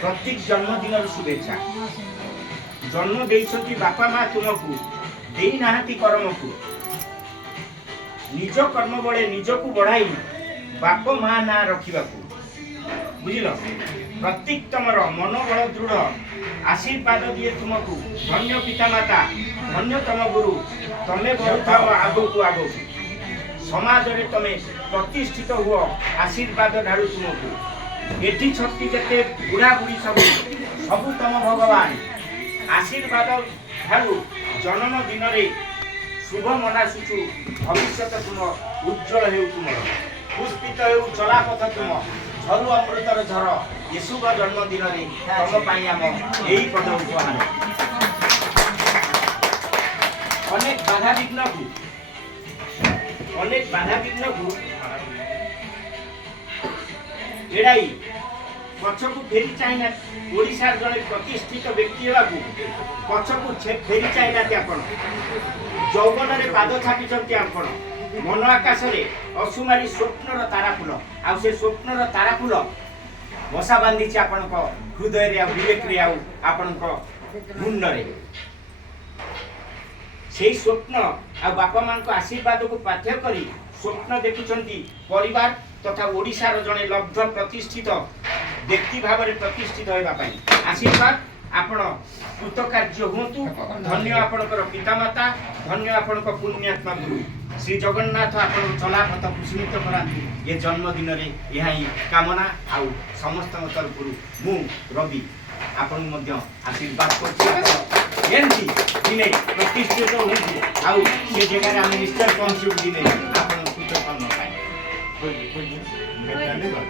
प्रत्येक जन्मदिन शुभेच्छा। जन्म देइछंती बापा माँ तुमको देई नाहांती कर्म को, निज कर्म बड़े निजकू बढ़ाई बाप माँ ना रखिबाकू। बुझिल, प्रत्येक तमर मनोबल दृढ़ आशीर्वाद दिए तुमको। धन्य पिता माता, धन्य तम गुरु, तमे बढ़ुथाओ आगो आगो। समाज रे तमे प्रतिष्ठित हुओ, आशीर्वाद ढाड़ू तुमको। एठी छत्ती जते बुढ़ा बुढ़ी सबू तम भगवान आशीर्वाद ढाड़ू। जन्म दिन रे शुभ मनासुचु, भविष्य तुम उज्जवल हेउ तुमर। पुष्पित हेउ चलापथ तुम, झरु अमृतर झर। ये शुभ जन्मदिन रे तम पाई आम एही पद उपहार। अनेक बाधा विघ्न को एड़ाई पछकू फेरी चाहिना। ओडिशा जड़े प्रतिष्ठित व्यक्ति हेबाकू पछकू फेरी चाहिना। आपण यौवन रे पाद छापिछंती। आपण मन आकाश रे असुमारी स्वप्नर तारा फूल। आ से स्वप्नर तारा फूल बसा बांधी आपण हृदय रे विवेक रे आपण मुंड रे। से स्वप्न आ बापा मां को आशीर्वाद को पाथ्य करी स्वप्न देखुचंती परिवार तथा ओडिशार जड़े लब्ध प्रतिष्ठित व्यक्ति भाव में प्रतिष्ठित होगा। आशीर्वाद आपण कृतकार्य हुंतु। धन्य आपणकर पितामाता, धन्य आपण पुण्यात्मा गुरु श्री जगन्नाथ आपण चलापथ कुसुमित करांतु। ये जन्मदिन रे यह कामना आउ समस्त तरफ मु रवि आपण मध्य आशीर्वाद करछि। एंती दिने प्रतिष्ठित हुंतु आउ से जगह आम निश्चय पहुंचू दिने आपण कृतज्ञ पाए।